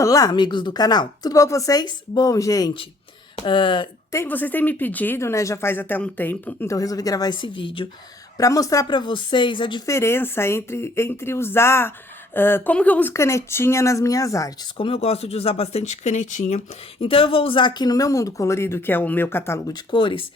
Olá, amigos do canal, tudo bom com vocês? Bom, gente, vocês têm me pedido, né, já faz até um tempo, então eu resolvi gravar esse vídeo para mostrar para vocês a diferença entre usar, como que eu uso canetinha nas minhas artes, como eu gosto de usar bastante canetinha. Então eu vou usar aqui no meu Mundo Colorido, que é o meu catálogo de cores.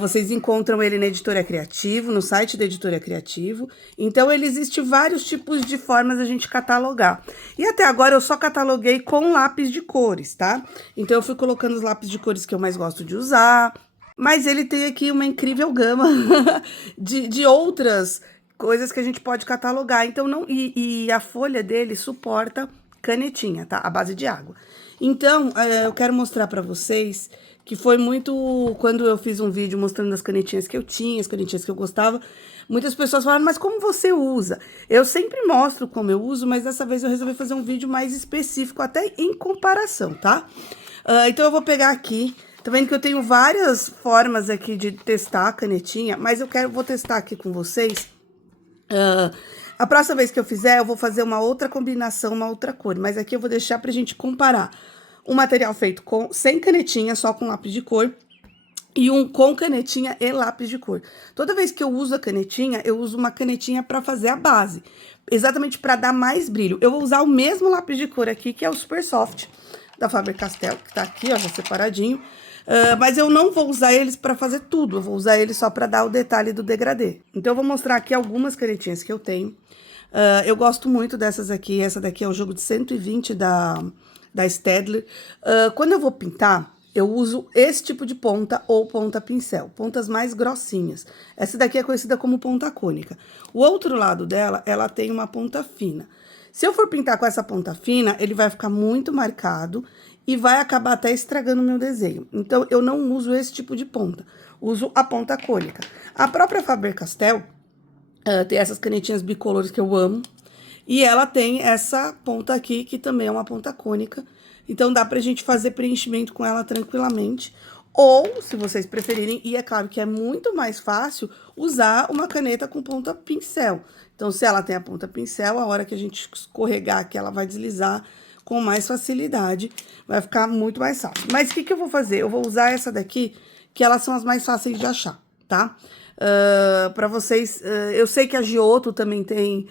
Vocês encontram ele na Editora Criativo, no site da Editora Criativo. Então, ele existe vários tipos de formas da gente catalogar. E até agora eu só cataloguei com lápis de cores, tá? Então, eu fui colocando os lápis de cores que eu mais gosto de usar. Mas ele tem aqui uma incrível gama de outras coisas que a gente pode catalogar. Então, e a folha dele suporta canetinha, tá? A base de água. Então, eu quero mostrar para vocês que foi muito... Quando eu fiz um vídeo mostrando as canetinhas que eu tinha, as canetinhas que eu gostava, muitas pessoas falaram, mas como você usa? Eu sempre mostro como eu uso, mas dessa vez eu resolvi fazer um vídeo mais específico, até em comparação, tá? Então eu vou pegar aqui, tá vendo que eu tenho várias formas aqui de testar a canetinha, mas vou testar aqui com vocês. A próxima vez que eu fizer, eu vou fazer uma outra combinação, uma outra cor, mas aqui eu vou deixar pra gente comparar um material feito sem canetinha, só com lápis de cor, e um com canetinha e lápis de cor. Toda vez que eu uso a canetinha, eu uso uma canetinha para fazer a base, exatamente para dar mais brilho. Eu vou usar o mesmo lápis de cor aqui, que é o Super Soft, da Faber-Castell, que tá aqui, ó, já separadinho. Mas eu não vou usar eles para fazer tudo, eu vou usar eles só para dar o detalhe do degradê. Então, eu vou mostrar aqui algumas canetinhas que eu tenho. Eu gosto muito dessas aqui, essa daqui é o jogo de 120 da Staedtler. Quando eu vou pintar, eu uso esse tipo de ponta ou ponta pincel, pontas mais grossinhas. Essa daqui é conhecida como ponta cônica. O outro lado dela, ela tem uma ponta fina. Se eu for pintar com essa ponta fina, ele vai ficar muito marcado e vai acabar até estragando o meu desenho. Então, eu não uso esse tipo de ponta, uso a ponta cônica. A própria Faber-Castell tem essas canetinhas bicolores que eu amo. E ela tem essa ponta aqui, que também é uma ponta cônica. Então, dá pra gente fazer preenchimento com ela tranquilamente. Ou, se vocês preferirem, e é claro que é muito mais fácil, usar uma caneta com ponta pincel. Então, se ela tem a ponta pincel, a hora que a gente escorregar aqui, ela vai deslizar com mais facilidade. Vai ficar muito mais fácil. Mas o que eu vou fazer? Eu vou usar essa daqui, que elas são as mais fáceis de achar, tá? Pra vocês... eu sei que a Giotto também tem...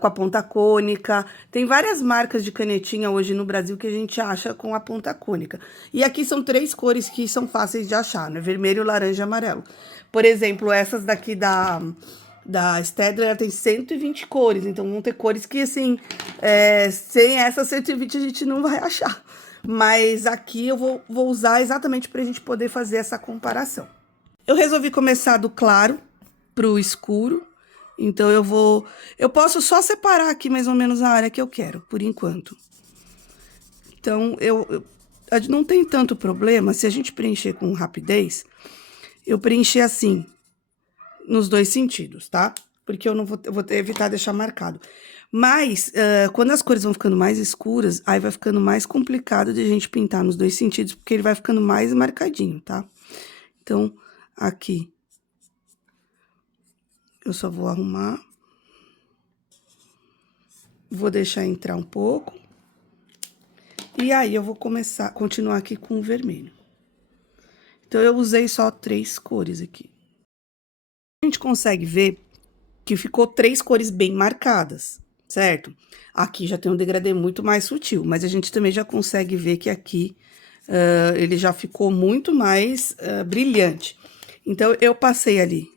com a ponta cônica. Tem várias marcas de canetinha hoje no Brasil que a gente acha com a ponta cônica. E aqui são 3 cores que são fáceis de achar, né? Vermelho, laranja e amarelo. Por exemplo, essas daqui da Staedtler tem 120 cores, então vão ter cores que, assim, sem essas 120 a gente não vai achar. Mas aqui eu vou usar exatamente pra gente poder fazer essa comparação. Eu resolvi começar do claro pro escuro. Então, eu posso só separar aqui mais ou menos a área que eu quero, por enquanto. Então, não tem tanto problema se a gente preencher com rapidez, eu preencher assim, nos 2 sentidos, tá? Porque eu vou evitar deixar marcado. Mas, quando as cores vão ficando mais escuras, aí vai ficando mais complicado de a gente pintar nos 2 sentidos, porque ele vai ficando mais marcadinho, tá? Então, aqui, eu só vou arrumar. Vou deixar entrar um pouco. E aí, eu vou continuar aqui com o vermelho. Então, eu usei só 3 cores aqui. A gente consegue ver que ficou 3 cores bem marcadas, certo? Aqui já tem um degradê muito mais sutil, mas a gente também já consegue ver que aqui ele já ficou muito mais brilhante. Então, eu passei ali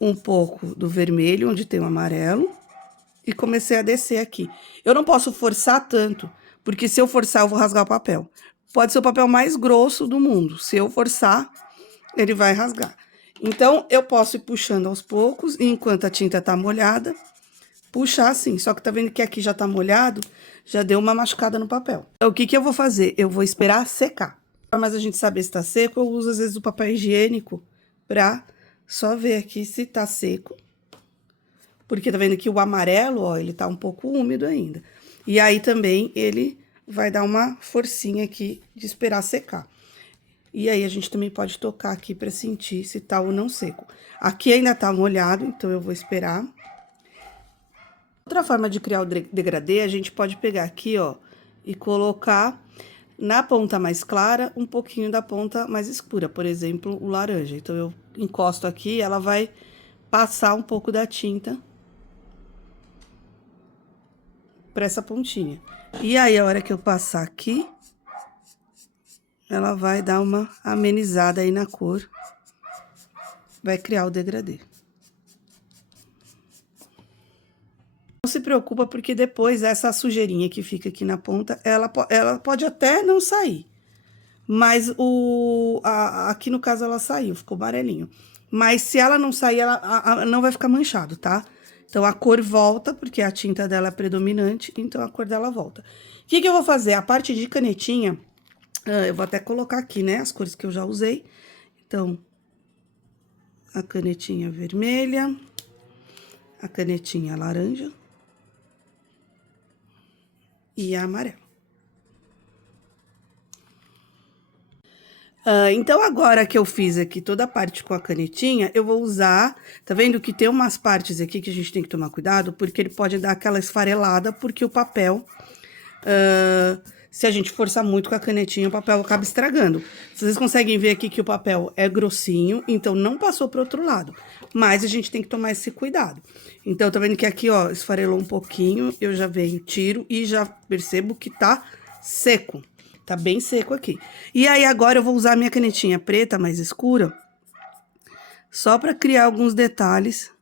um pouco do vermelho, onde tem o amarelo, e comecei a descer aqui. Eu não posso forçar tanto, porque se eu forçar, eu vou rasgar o papel. Pode ser o papel mais grosso do mundo. Se eu forçar, ele vai rasgar. Então, eu posso ir puxando aos poucos, e enquanto a tinta tá molhada, puxar assim. Só que tá vendo que aqui já tá molhado, já deu uma machucada no papel. Então, o que eu vou fazer? Eu vou esperar secar. Mas a gente saber se tá seco, eu uso às vezes o papel higiênico pra só ver aqui se tá seco. Porque tá vendo que o amarelo, ó, ele tá um pouco úmido ainda. E aí também ele vai dar uma forcinha aqui de esperar secar. E aí a gente também pode tocar aqui pra sentir se tá ou não seco. Aqui ainda tá molhado, então eu vou esperar. Outra forma de criar o degradê, a gente pode pegar aqui, ó, e colocar na ponta mais clara um pouquinho da ponta mais escura, por exemplo, o laranja. Então, eu encosto aqui, ela vai passar um pouco da tinta para essa pontinha. E aí, a hora que eu passar aqui, ela vai dar uma amenizada aí na cor, vai criar o degradê. Não se preocupa, porque depois essa sujeirinha que fica aqui na ponta, ela pode até não sair. Mas aqui no caso ela saiu, ficou amarelinho. Mas se ela não sair, ela não vai ficar manchado, tá? Então a cor volta, porque a tinta dela é predominante, então a cor dela volta. O que que eu vou fazer? A parte de canetinha, eu vou até colocar aqui, né, as cores que eu já usei. Então, a canetinha vermelha, a canetinha laranja e a amarela. Então, agora que eu fiz aqui toda a parte com a canetinha, eu vou usar... Tá vendo que tem umas partes aqui que a gente tem que tomar cuidado, porque ele pode dar aquela esfarelada, porque o papel... se a gente forçar muito com a canetinha, o papel acaba estragando. Vocês conseguem ver aqui que o papel é grossinho, então não passou pro outro lado. Mas a gente tem que tomar esse cuidado. Então, tá vendo que aqui, ó, esfarelou um pouquinho, eu já venho, tiro e já percebo que tá seco. Tá bem seco aqui. E aí, agora eu vou usar a minha canetinha preta mais escura, só pra criar alguns detalhes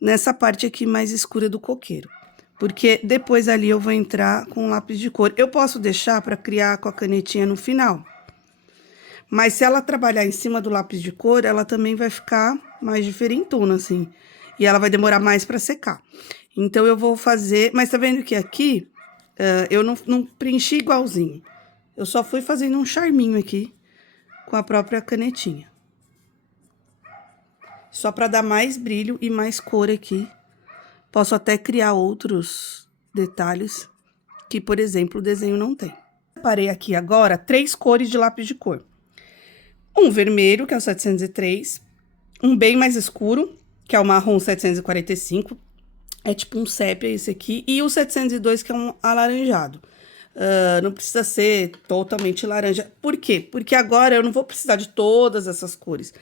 nessa parte aqui mais escura do coqueiro. Porque depois ali eu vou entrar com lápis de cor. Eu posso deixar pra criar com a canetinha no final. Mas se ela trabalhar em cima do lápis de cor, ela também vai ficar mais diferentona, assim. E ela vai demorar mais pra secar. Então, eu vou fazer... Mas tá vendo que aqui... eu não preenchi igualzinho. Eu só fui fazendo um charminho aqui com a própria canetinha. Só para dar mais brilho e mais cor aqui. Posso até criar outros detalhes que, por exemplo, o desenho não tem. Separei aqui agora 3 cores de lápis de cor. Um vermelho, que é o 703. Um bem mais escuro, que é o marrom 745. É tipo um sépia esse aqui. E o 702, que é um alaranjado. Não precisa ser totalmente laranja. Por quê? Porque agora eu não vou precisar de todas essas cores.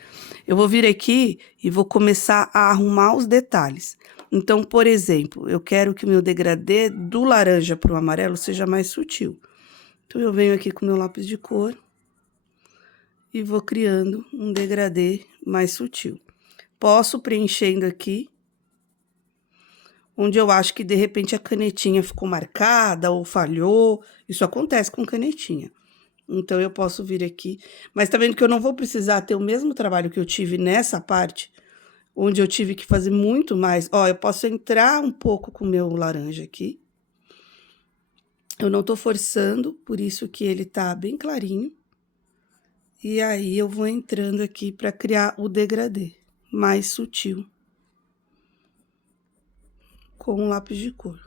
Eu vou vir aqui e vou começar a arrumar os detalhes. Então, por exemplo, eu quero que o meu degradê do laranja para o amarelo seja mais sutil. Então, eu venho aqui com o meu lápis de cor e vou criando um degradê mais sutil. Posso preenchendo aqui, onde eu acho que, de repente, a canetinha ficou marcada ou falhou. Isso acontece com canetinha. Então, eu posso vir aqui. Mas tá vendo que eu não vou precisar ter o mesmo trabalho que eu tive nessa parte, onde eu tive que fazer muito mais. Ó, eu posso entrar um pouco com o meu laranja aqui. Eu não tô forçando, por isso que ele tá bem clarinho. E aí, eu vou entrando aqui pra criar o degradê mais sutil, com um lápis de cor.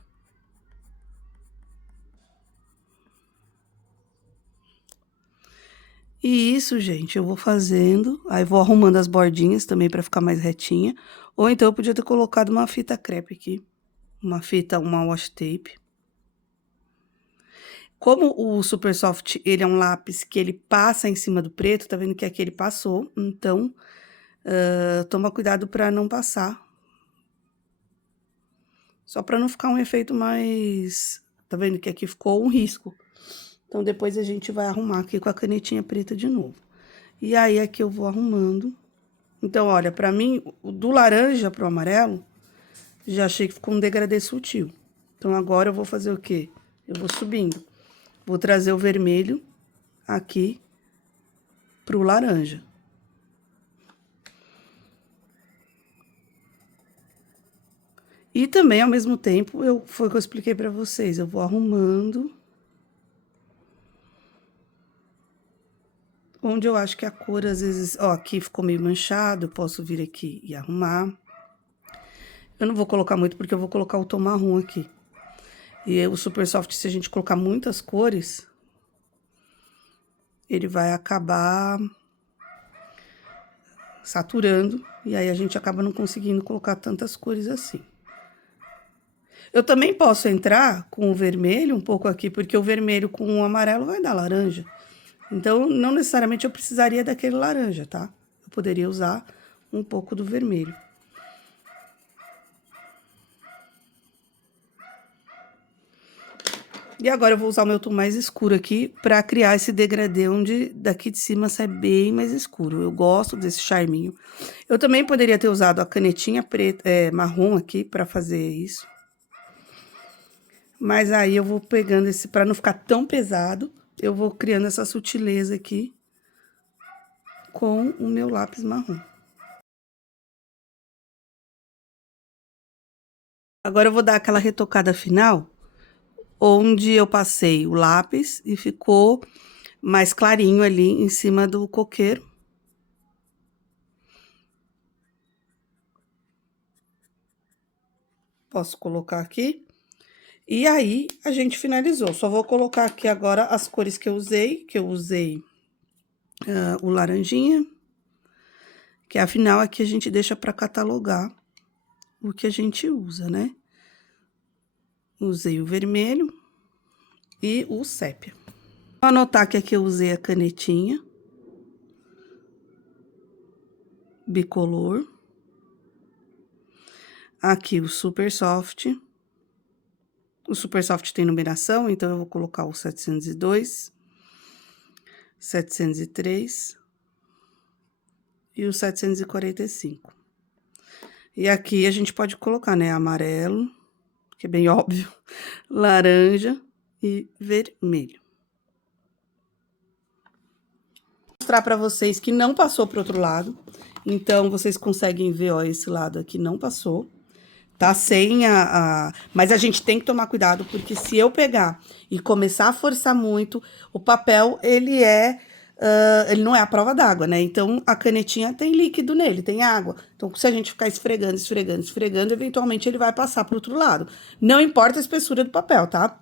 E isso, gente, eu vou fazendo, aí vou arrumando as bordinhas também pra ficar mais retinha. Ou então eu podia ter colocado uma fita crepe aqui, uma washi tape. Como o Super Soft, ele é um lápis que ele passa em cima do preto, tá vendo que aqui ele passou, então, toma cuidado pra não passar. Só pra não ficar um efeito mais... Tá vendo que aqui ficou um risco. Então, depois a gente vai arrumar aqui com a canetinha preta de novo. E aí, aqui eu vou arrumando. Então, olha, pra mim, do laranja pro amarelo, já achei que ficou um degradê sutil. Então, agora eu vou fazer o quê? Eu vou subindo. Vou trazer o vermelho aqui pro laranja. E também, ao mesmo tempo, foi o que eu expliquei pra vocês. Eu vou arrumando onde eu acho que a cor, às vezes... Ó, aqui ficou meio manchado, eu posso vir aqui e arrumar. Eu não vou colocar muito, porque eu vou colocar o tom marrom aqui. E o Super Soft, se a gente colocar muitas cores, ele vai acabar saturando, e aí a gente acaba não conseguindo colocar tantas cores assim. Eu também posso entrar com o vermelho um pouco aqui, porque o vermelho com o amarelo vai dar laranja. Então, não necessariamente eu precisaria daquele laranja, tá? Eu poderia usar um pouco do vermelho. E agora eu vou usar o meu tom mais escuro aqui pra criar esse degradê onde daqui de cima sai bem mais escuro. Eu gosto desse charminho. Eu também poderia ter usado a canetinha preta, marrom aqui pra fazer isso. Mas aí eu vou pegando esse, pra não ficar tão pesado, eu vou criando essa sutileza aqui com o meu lápis marrom. Agora eu vou dar aquela retocada final, onde eu passei o lápis e ficou mais clarinho ali em cima do coqueiro. Posso colocar aqui. E aí, a gente finalizou. Só vou colocar aqui agora as cores que eu usei, o laranjinha, que afinal aqui a gente deixa para catalogar o que a gente usa, né? Usei o vermelho e o sépia. Vou anotar que aqui eu usei a canetinha bicolor. Aqui o Super Soft. O Super Soft tem numeração, então eu vou colocar o 702, 703 e o 745. E aqui a gente pode colocar, né, amarelo, que é bem óbvio, laranja e vermelho. Vou mostrar pra vocês que não passou pro outro lado, então vocês conseguem ver, ó, esse lado aqui não passou. Tá sem mas a gente tem que tomar cuidado, porque se eu pegar e começar a forçar muito, o papel, ele não é a prova d'água, né? Então, a canetinha tem líquido nele, tem água. Então, se a gente ficar esfregando, esfregando, esfregando, eventualmente ele vai passar pro outro lado. Não importa a espessura do papel, tá?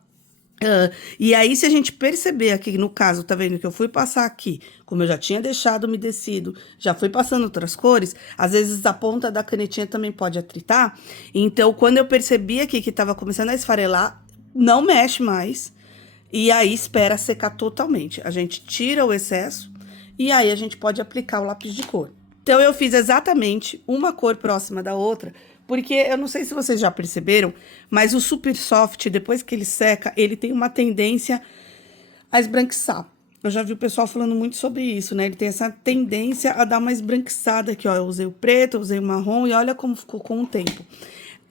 E aí, se a gente perceber aqui, no caso, tá vendo que eu fui passar aqui, como eu já tinha deixado umedecido, já fui passando outras cores, às vezes a ponta da canetinha também pode atritar. Então, quando eu percebi aqui que tava começando a esfarelar, não mexe mais. E aí, espera secar totalmente. A gente tira o excesso e aí a gente pode aplicar o lápis de cor. Então, eu fiz exatamente uma cor próxima da outra, porque eu não sei se vocês já perceberam, mas o Super Soft, depois que ele seca, ele tem uma tendência a esbranquiçar. Eu já vi o pessoal falando muito sobre isso, né? Ele tem essa tendência a dar uma esbranquiçada aqui, ó. Eu usei o preto, eu usei o marrom e olha como ficou com o tempo.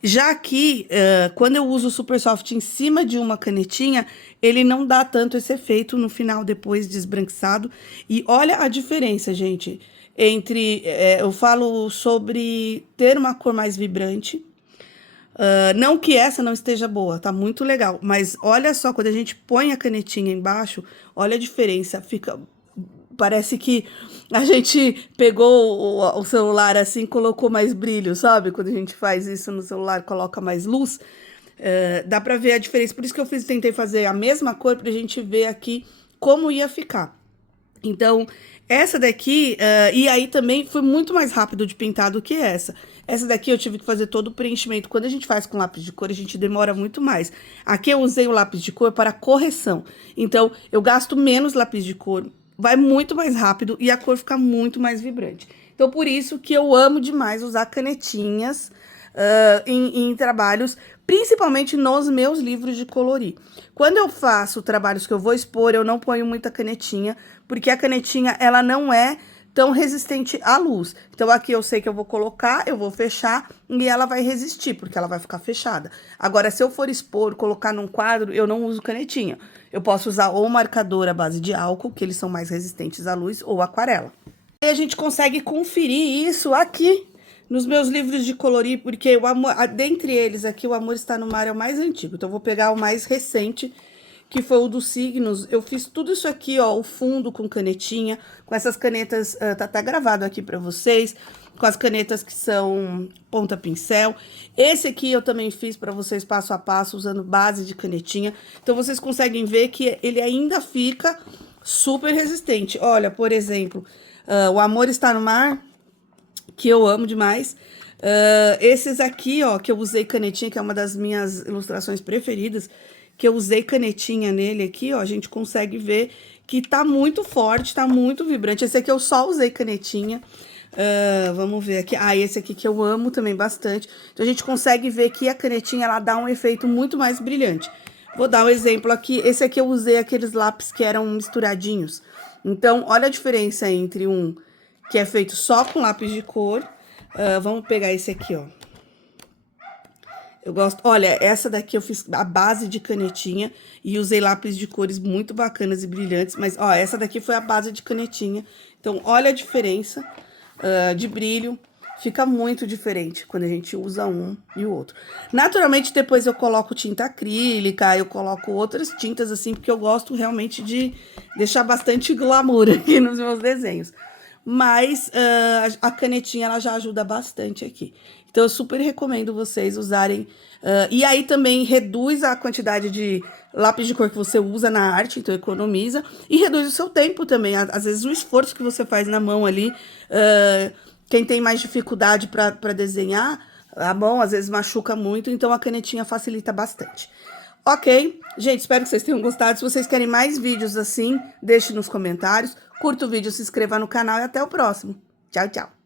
Já aqui, quando eu uso o Super Soft em cima de uma canetinha, ele não dá tanto esse efeito no final, depois de esbranquiçado. E olha a diferença, gente, entre... eu falo sobre ter uma cor mais vibrante. Não que essa não esteja boa, tá muito legal. Mas olha só, quando a gente põe a canetinha embaixo, olha a diferença, fica... Parece que a gente pegou o celular assim, colocou mais brilho, sabe? Quando a gente faz isso no celular, coloca mais luz. Dá pra ver a diferença. Por isso que eu tentei fazer a mesma cor pra gente ver aqui como ia ficar. Então, essa daqui, e aí também foi muito mais rápido de pintar do que essa. Essa daqui eu tive que fazer todo o preenchimento. Quando a gente faz com lápis de cor, a gente demora muito mais. Aqui eu usei o lápis de cor para correção. Então, eu gasto menos lápis de cor, vai muito mais rápido e a cor fica muito mais vibrante. Então, por isso que eu amo demais usar canetinhas em trabalhos, principalmente nos meus livros de colorir. Quando eu faço trabalhos que eu vou expor, eu não ponho muita canetinha, porque a canetinha, ela não é tão resistente à luz. Então, aqui eu sei que eu vou colocar, eu vou fechar e ela vai resistir, porque ela vai ficar fechada. Agora, se eu for expor, colocar num quadro, eu não uso canetinha. Eu posso usar ou marcador à base de álcool, que eles são mais resistentes à luz, ou aquarela. E a gente consegue conferir isso aqui nos meus livros de colorir, porque o amor, dentre eles aqui, o Amor Está no Mar é o mais antigo. Então, eu vou pegar o mais recente, que foi o dos signos. Eu fiz tudo isso aqui, ó, o fundo com canetinha, com essas canetas, tá até gravado aqui pra vocês, com as canetas que são ponta pincel. Esse aqui eu também fiz pra vocês passo a passo, usando base de canetinha. Então, vocês conseguem ver que ele ainda fica super resistente. Olha, por exemplo, o Amor Está no Mar, que eu amo demais. Esses aqui, ó, que eu usei canetinha, que é uma das minhas ilustrações preferidas, que eu usei canetinha nele aqui, ó, a gente consegue ver que tá muito forte, tá muito vibrante. Esse aqui eu só usei canetinha. Vamos ver aqui. Esse aqui que eu amo também bastante. Então, a gente consegue ver que a canetinha, ela dá um efeito muito mais brilhante. Vou dar um exemplo aqui. Esse aqui eu usei aqueles lápis que eram misturadinhos. Então, olha a diferença entre um que é feito só com lápis de cor. Vamos pegar esse aqui, ó. Eu gosto... Olha, essa daqui eu fiz a base de canetinha e usei lápis de cores muito bacanas e brilhantes. Mas, ó, essa daqui foi a base de canetinha. Então, olha a diferença de brilho. Fica muito diferente quando a gente usa um e o outro. Naturalmente, depois eu coloco tinta acrílica, eu coloco outras tintas assim, porque eu gosto realmente de deixar bastante glamour aqui nos meus desenhos. Mas a canetinha, ela já ajuda bastante aqui. Então, eu super recomendo vocês usarem. E aí também reduz a quantidade de lápis de cor que você usa na arte, então economiza. E reduz o seu tempo também. Às vezes, o esforço que você faz na mão ali. Quem tem mais dificuldade para desenhar, a mão às vezes machuca muito, então a canetinha facilita bastante. Ok? Gente, espero que vocês tenham gostado. Se vocês querem mais vídeos assim, deixe nos comentários. Curta o vídeo, se inscreva no canal e até o próximo. Tchau, tchau!